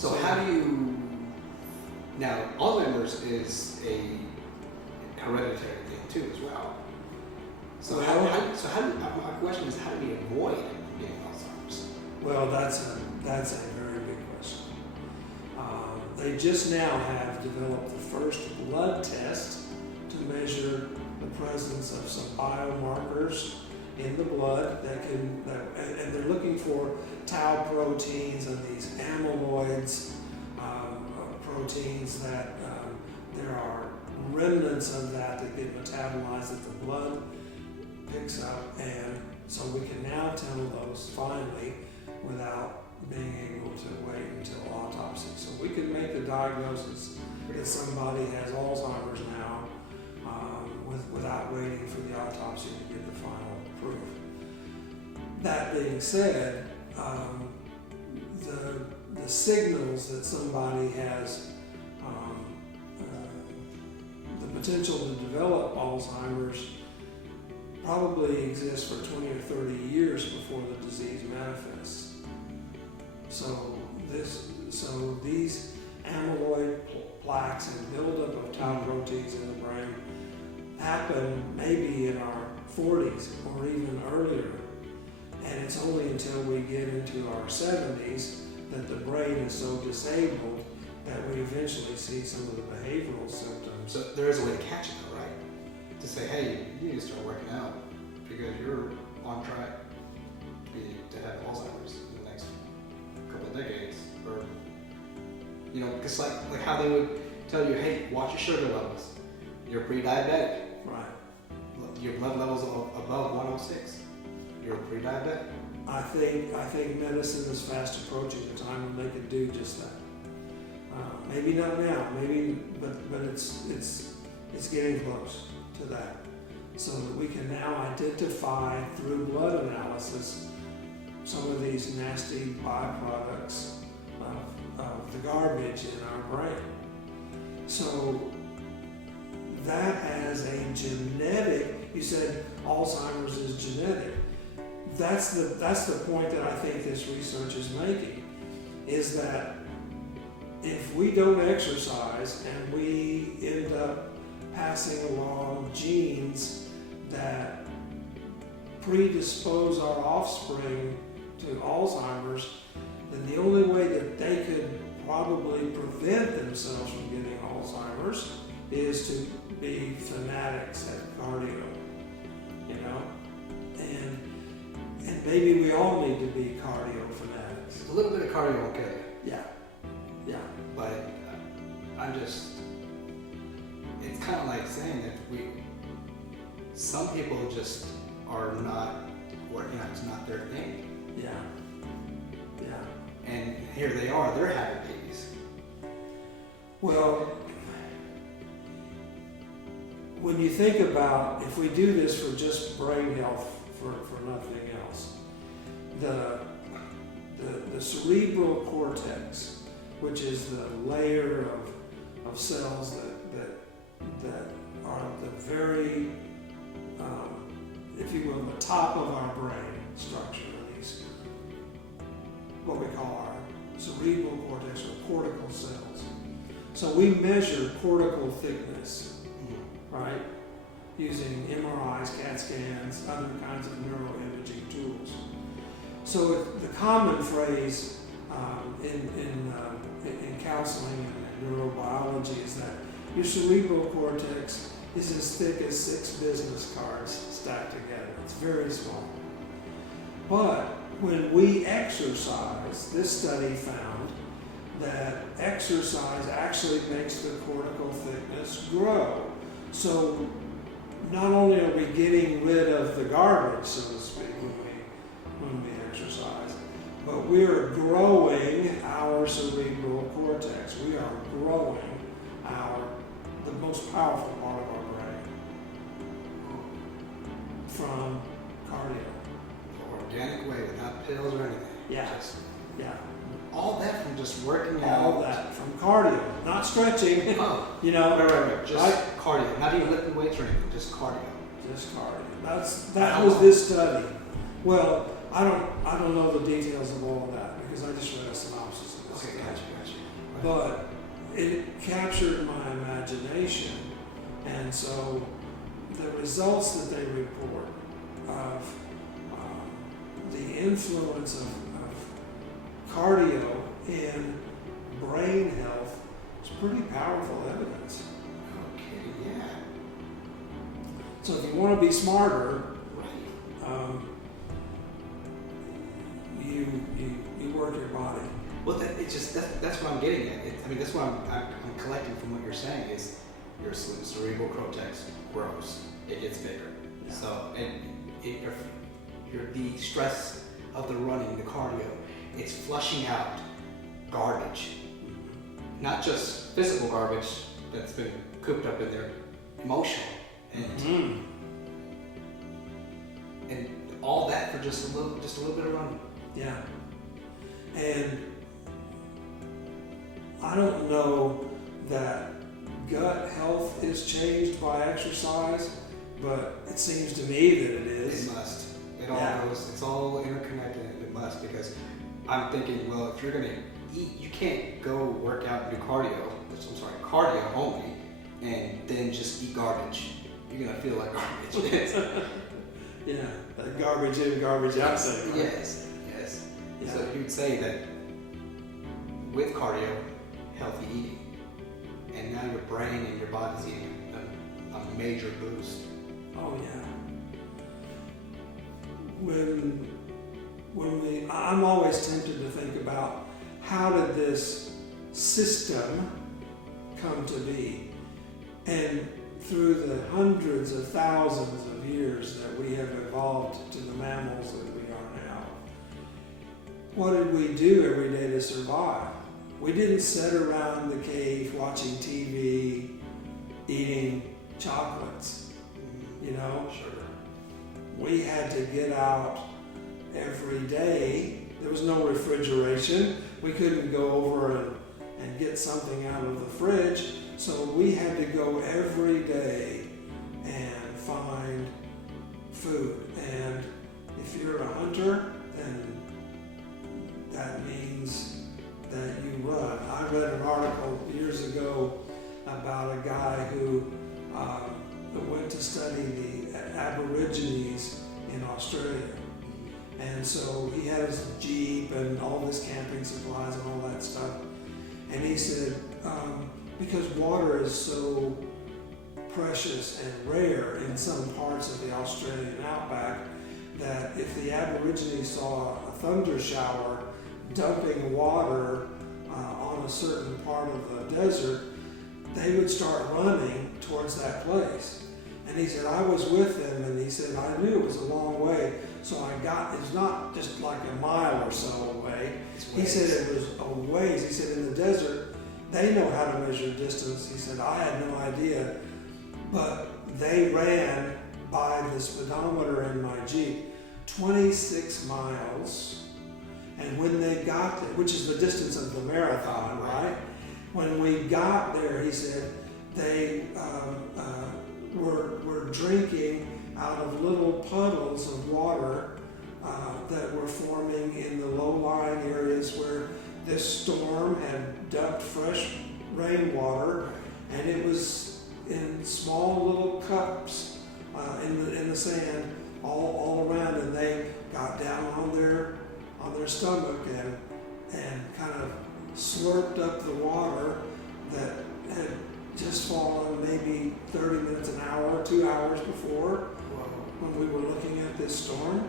So how do you, now Alzheimer's is a hereditary thing too as well. So my question is, how do we avoid getting Alzheimer's? Well, that's a very big question. They just now have developed the first blood test to measure the presence of some biomarkers in the blood and they're looking for tau proteins and these amyloids proteins that there are remnants of that get metabolized that the blood picks up, and so we can now tell those finally without being able to wait until autopsy. So we can make the diagnosis that somebody has Alzheimer's now without waiting for the autopsy to get the final proof. That being said, the signals that somebody has the potential to develop Alzheimer's probably exists for 20 or 30 years before the disease manifests. So these amyloid plaques and buildup of tau proteins in the brain happen maybe in our 40s or even earlier. And it's only until we get into our 70s that the brain is so disabled that we eventually see some of the behavioral symptoms. So there is a way to catch it though, right? To say, hey, you need to start working out because you're on track to have Alzheimer's in the next couple of decades. Or, you know, it's like how they would tell you, hey, watch your sugar levels. You're pre-diabetic. Right. Your blood levels are above 106. You're pre-diabetic. I think medicine is fast approaching the time when they could do just that. Maybe not now, but it's getting close to that, so that we can now identify through blood analysis some of these nasty byproducts of the garbage in our brain. So that has a genetic. You said Alzheimer's is genetic. That's the point that I think this research is making, is that if we don't exercise and we end up passing along genes that predispose our offspring to Alzheimer's, then the only way that they could probably prevent themselves from getting Alzheimer's is to be fanatics at cardio, you know? And maybe we all need to be cardio fanatics. A little bit of cardio will kill you. Yeah. But it's kind of like saying that some people just are not working out, it's not their thing. Yeah. And here they are, they're having babies. Well, when you think about, if we do this for just brain health, for nothing else, the cerebral cortex, which is the layer of cells that are the very, if you will, the top of our brain structure, these, what we call our cerebral cortex or cortical cells. So we measure cortical thickness, right? Using MRIs, CAT scans, other kinds of neuroimaging tools. So the common phrase in counseling and neurobiology is that your cerebral cortex is as thick as 6 business cards stacked together. It's very small. But when we exercise, this study found that exercise actually makes the cortical thickness grow. So not only are we getting rid of the garbage, so to speak, when we exercise, but we are growing our cerebral cortex. We are growing the most powerful part of our brain from cardio. Organic way, without pills or anything. Yeah. All that from just working out. All that from cardio, not stretching. Oh. You know, Right. Just cardio, not even lifting weights or anything, just cardio. Just cardio. That was this study. Well, I don't know the details of all of that because I just read a synopsis of this. Okay, gotcha. Right. But it captured my imagination, and so the results that they report of the influence of cardio in brain health is pretty powerful evidence. Okay, yeah. So if you want to be smarter, Right. you work your body. Well, that's what I'm getting at. That's what I'm collecting from what you're saying is your cerebral cortex grows, it gets bigger. Yeah. So, and the stress of the running, the cardio, it's flushing out garbage, not just physical garbage that's been cooped up in there, emotional, and and all that for just a little bit of running. Yeah. And I don't know that gut health is changed by exercise, but it seems to me that it is. It must. It all goes. It's all interconnected. It must, because I'm thinking, well, if you're gonna eat, you can't go work out and do cardio. Cardio only, and then just eat garbage. You're gonna feel like garbage. Yeah, that garbage in, garbage out saying. Right? Yes. Yeah. So you'd say that with cardio, healthy eating, and now your brain and your body's getting a major boost. Oh yeah. I'm always tempted to think about how did this system come to be, and through the hundreds of thousands of years that we have evolved to the mammals that we are now, what did we do every day to survive? We didn't sit around the cave watching TV, eating chocolates, you know? Sure. We had to get out every day. There was no refrigeration. We couldn't go over and get something out of the fridge. So we had to go every day and find food. And if you're a hunter, then that means that you run. I read an article years ago about a guy who went to study the Aborigines in Australia. And so he had his Jeep and all his camping supplies and all that stuff. And he said, because water is so precious and rare in some parts of the Australian outback, that if the Aborigines saw a thunder shower dumping water on a certain part of the desert, they would start running towards that place. And he said, I was with them, and he said, I knew it was a long way, so it's not just like a mile or so away. He said it was a ways. He said, in the desert, they know how to measure distance. He said, I had no idea, but they ran by the speedometer in my Jeep 26 miles, and when they got there, which is the distance of the marathon, right? When we got there, he said, they were drinking out of little puddles of water that were forming in the low-lying areas where this storm had dumped fresh rainwater, and it was in small little cups in the sand all around, and they got down on their stomach and kind of slurped up the water that had just fallen maybe 30 minutes an hour, 2 hours before when we were looking at this storm.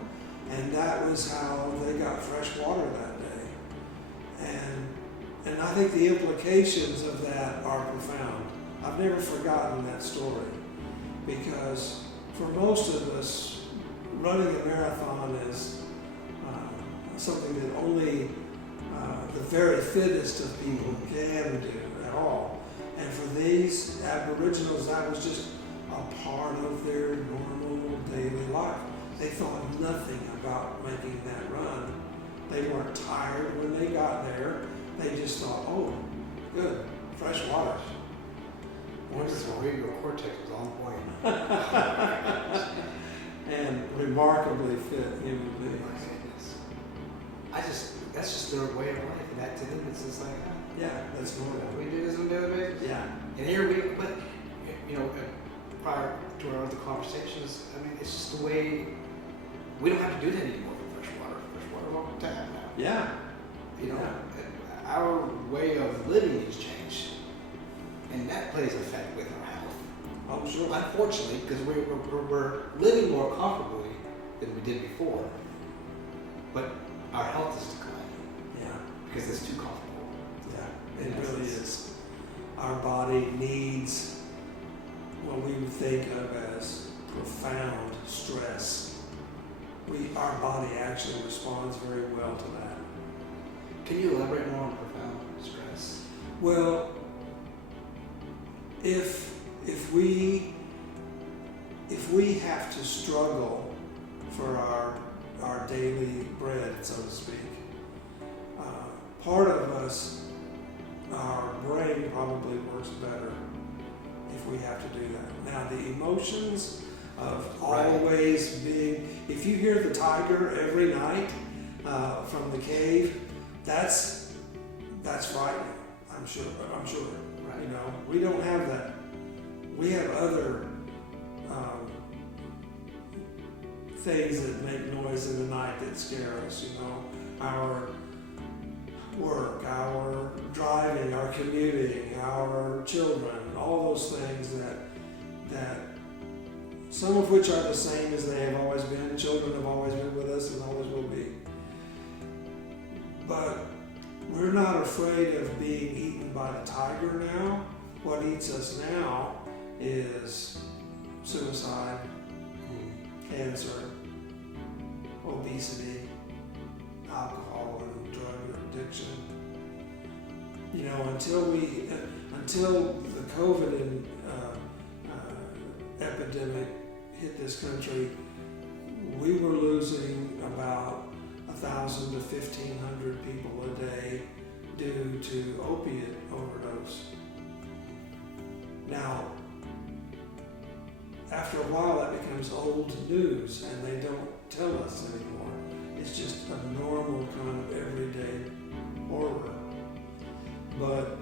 And that was how they got fresh water that day. And I think the implications of that are profound. I've never forgotten that story, because for most of us, running a marathon is something that only the very fittest of people can do at all. And for these Aboriginals, that was just a part of their normal daily life. They thought nothing about making that run. They weren't tired when they got there. They just thought, oh, good, fresh water. What is the cerebral cortex was on point. And remarkably fit human beings. that's just their way of life, and that to them it's just like, Yeah, that's normal. we do this on a daily basis. Yeah. And here but prior to our other conversations, I mean, it's just the way we don't have to do that anymore for fresh water. Fresh water all the time now. Yeah. Our way of living has changed, and that plays effect with our health. Oh, sure. Unfortunately, because we're living more comfortably than we did before, but our health is declining. Yeah. Because it's too comfortable. Yeah, it really is. Our body needs what we would think of as profound stress. Our body actually responds very well to that. Can you elaborate more on profound stress? Well, if we have to struggle for our daily bread, so to speak, part of us, our brain probably works better if we have to do that. Now, the emotions of always being, if you hear the tiger every night from the cave, that's frightening. I'm sure. Right. We don't have that. We have other things that make noise in the night that scare us. Our work, our driving, our commuting, our children, all those things that some of which are the same as they have always been. Children have always been with us and always will be. But we're not afraid of being eaten by the tiger now. What eats us now is suicide, cancer, obesity, alcohol and drug addiction. Until the COVID epidemic hit this country, we were losing about 1,000 to 1,500 people a day due to opiate overdose. Now, after a while that becomes old news and they don't tell us anymore. It's just a normal kind of everyday horror. But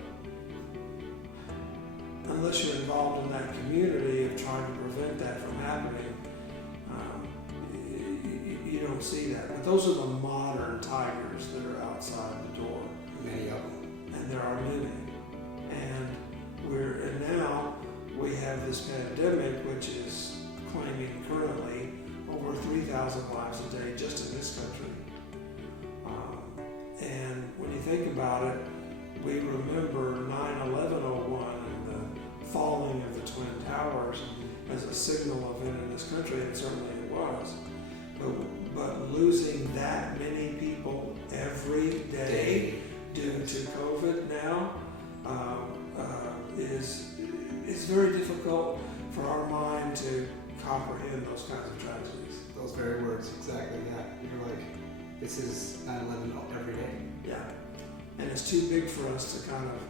unless you're involved in that community of trying to prevent that from happening, you don't see that. But those are the modern tigers that are outside the door. Many of them. And there are many. And now we have this pandemic, which is claiming currently over 3,000 lives a day just in this country. And when you think about it, we remember 9/11/01 and the falling of the Twin Towers as a signal event in this country, and certainly it was. But losing that many people every day due to COVID now is very difficult for our mind to comprehend those kinds of tragedies. Those very words, exactly, yeah. You're like, this is 9/11 every day. Yeah, and it's too big for us to kind of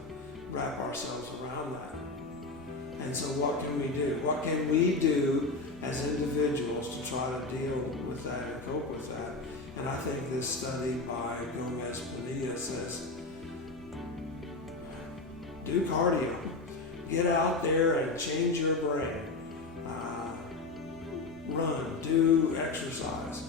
wrap ourselves around that. And so what can we do? What can we do as individuals to try to deal with that and cope with that? And I think this study by Gomez Padilla says, do cardio. Get out there and change your brain. Run, do exercise.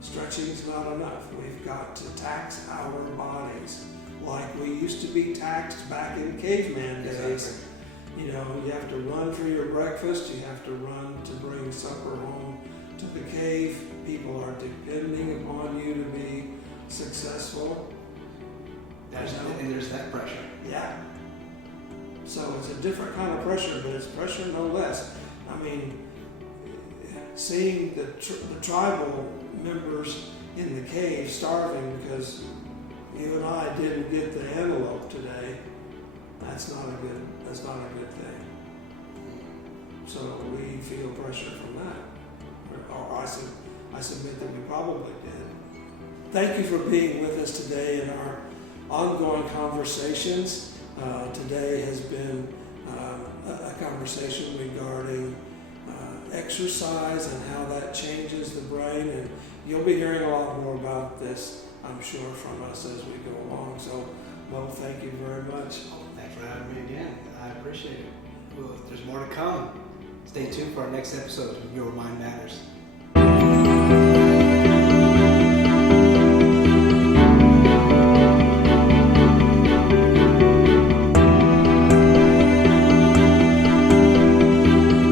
Stretching's not enough. We've got to tax our bodies like we used to be taxed back in caveman days. Exactly. You have to run for your breakfast. You have to run to bring supper home to the cave. People are depending upon you to be successful. And there's that pressure. Yeah. So it's a different kind of pressure, but it's pressure no less. I mean, seeing the tribal members in the cave starving because you and I didn't get the antelope today, that's not a good thing. So we feel pressure from that. Or I submit that we probably did. Thank you for being with us today in our ongoing conversations. Today has been a conversation regarding exercise and how that changes the brain. And you'll be hearing a lot more about this, I'm sure, from us as we go along. So, well, thank you very much. Thanks for having me again. I appreciate it. Well, there's more to come. Stay tuned for our next episode of Your Mind Matters.